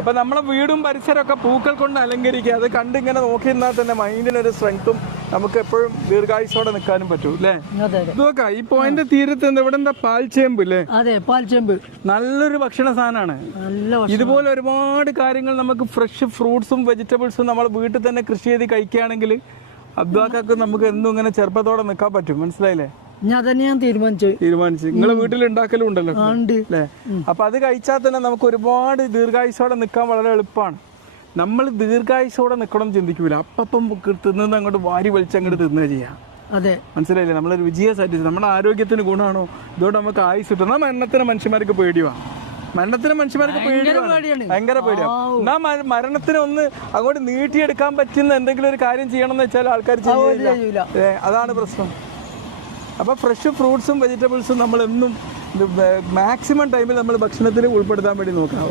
അപ്പൊ നമ്മളെ വീടും പരിസരമൊക്കെ പൂക്കൾ കൊണ്ട് അലങ്കരിക്കുക. അത് കണ്ടിങ്ങനെ നോക്കി നിന്നാൽ തന്നെ മൈൻഡിനൊരു സ്ട്രെങ്ത്തും നമുക്ക് എപ്പോഴും ദീർഘായുസോടെ നിൽക്കാനും പറ്റും അല്ലേ? ഇതൊക്കെ ഈ പോയിന്റ് തീരത്ത് ഇവിടെ എന്താ പാൽച്ചേമ്പ് അല്ലേ? അതെ, പാൽച്ചേമ്പ് നല്ലൊരു ഭക്ഷണ സാധനമാണ്. ഇതുപോലെ ഒരുപാട് കാര്യങ്ങൾ നമുക്ക് ഫ്രഷ് ഫ്രൂട്ട്സും വെജിറ്റബിൾസും നമ്മൾ വീട്ടിൽ തന്നെ കൃഷി ചെയ്ത് കഴിക്കുകയാണെങ്കിൽ അബ്ദുള്ളാക്ക് നമുക്ക് എന്നും ഇങ്ങനെ ചെറുപ്പത്തോടെ നിൽക്കാൻ പറ്റും. മനസ്സിലായില്ലേ? ഞാൻ തീരുമാനിച്ചു. നിങ്ങളെ വീട്ടിൽ ഉണ്ടാക്കലും ഉണ്ടല്ലോ അല്ലേ? അപ്പൊ അത് കഴിച്ചാൽ തന്നെ നമുക്ക് ഒരുപാട് ദീർഘായുസോടെ നിൽക്കാൻ വളരെ എളുപ്പമാണ്. നമ്മൾ ദീർഘായുസോടെ നിൽക്കണം ചിന്തിക്കൂല, അപ്പം തിന്നുന്ന അങ്ങോട്ട് വാരി വലിച്ചങ്ങോട്ട് തിന്നുക ചെയ്യാം. അതെ, മനസ്സിലായില്ലേ? നമ്മളെ രുചിയെ സാറ്റിസ്ഫൈ, നമ്മുടെ ആരോഗ്യത്തിന് ഗുണമാണോ ഇതുകൊണ്ട് നമുക്ക് ആയുസ് കിട്ടണം. മരണത്തിന് മനുഷ്യന്മാർക്ക് പേടിയാണ്. ഭയങ്കര പേടിയാണ്. എന്നാ മരണത്തിന് ഒന്ന് അങ്ങോട്ട് നീട്ടിയെടുക്കാൻ പറ്റുന്ന എന്തെങ്കിലും ഒരു കാര്യം ചെയ്യണം എന്ന് വെച്ചാൽ ആൾക്കാർ ചെയ്യില്ല. അതാണ് പ്രശ്നം. അപ്പോൾ ഫ്രഷ് ഫ്രൂട്ട്സും വെജിറ്റബിൾസും നമ്മൾ എന്നും മാക്സിമം ടൈമിൽ നമ്മൾ ഭക്ഷണത്തിൽ ഉൾപ്പെടുത്താൻ വേണ്ടി നോക്കണം.